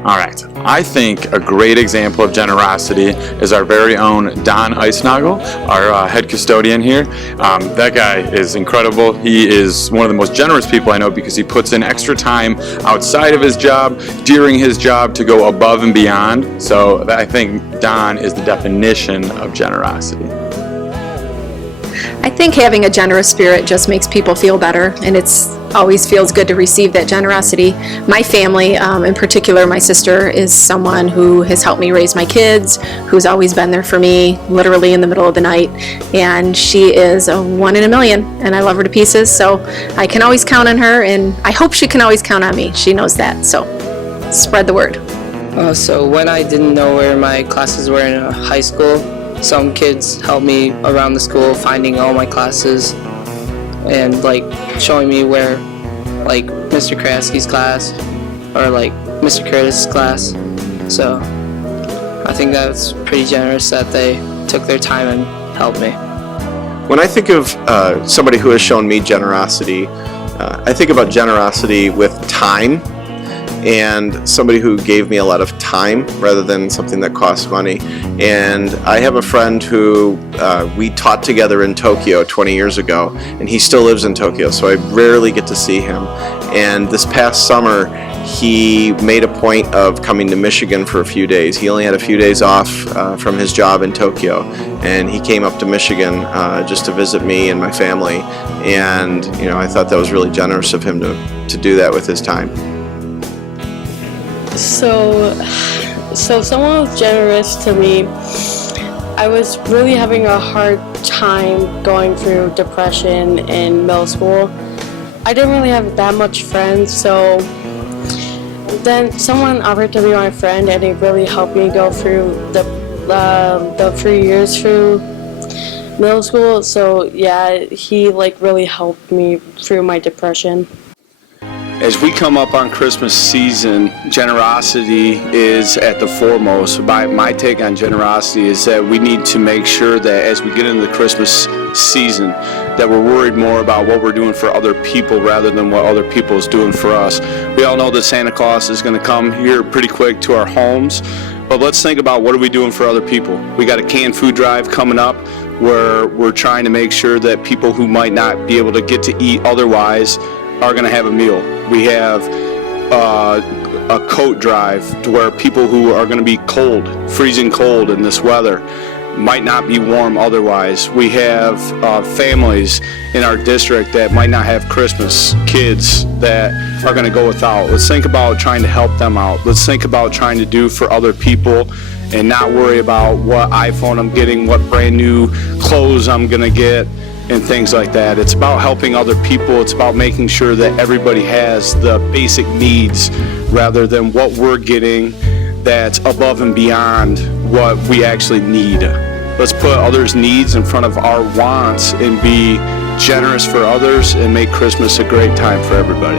All right. I think a great example of generosity is our very own Don Eisnagel, our head custodian here. That guy is incredible. He is one of the most generous people I know because he puts in extra time outside of his job, during his job, to go above and beyond. So I think Don is the definition of generosity. I think having a generous spirit just makes people feel better, and it's always feels good to receive that generosity. My family, in particular my sister, is someone who has helped me raise my kids, who's always been there for me, literally in the middle of the night, and she is a one in a million, and I love her to pieces, so I can always count on her, and I hope she can always count on me. She knows that, so spread the word. So when I didn't know where my classes were in high school, some kids helped me around the school finding all my classes and like showing me where like Mr. Krasky's class or like Mr. Curtis' class. So I think that's pretty generous that they took their time and helped me. When I think of somebody who has shown me generosity, I think about generosity with time, and somebody who gave me a lot of time rather than something that costs money. And I have a friend who we taught together in Tokyo 20 years ago, and he still lives in Tokyo, so I rarely get to see him. And this past summer, he made a point of coming to Michigan for a few days. He only had a few days off from his job in Tokyo, and he came up to Michigan just to visit me and my family. And I thought that was really generous of him to do that with his time. So someone was generous to me. I was really having a hard time going through depression in middle school. I didn't really have that much friends, so then someone offered to be my friend, and it really helped me go through the 3 years through middle school. So yeah, he really helped me through my depression. As we come up on Christmas season, generosity is at the foremost. My take on generosity is that we need to make sure that as we get into the Christmas season, that we're worried more about what we're doing for other people rather than what other people is doing for us. We all know that Santa Claus is going to come here pretty quick to our homes, but let's think about what are we doing for other people. We got a canned food drive coming up where we're trying to make sure that people who might not be able to get to eat otherwise are going to have a meal. We have a coat drive to where people who are going to be cold, freezing cold in this weather, might not be warm otherwise. We have families in our district that might not have Christmas, kids that are going to go without. Let's think about trying to help them out. Let's think about trying to do for other people and not worry about what iPhone I'm getting, what brand new clothes I'm going to get, and things like that. It's about helping other people. It's about making sure that everybody has the basic needs rather than what we're getting that's above and beyond what we actually need. Let's put others' needs in front of our wants and be generous for others and make Christmas a great time for everybody.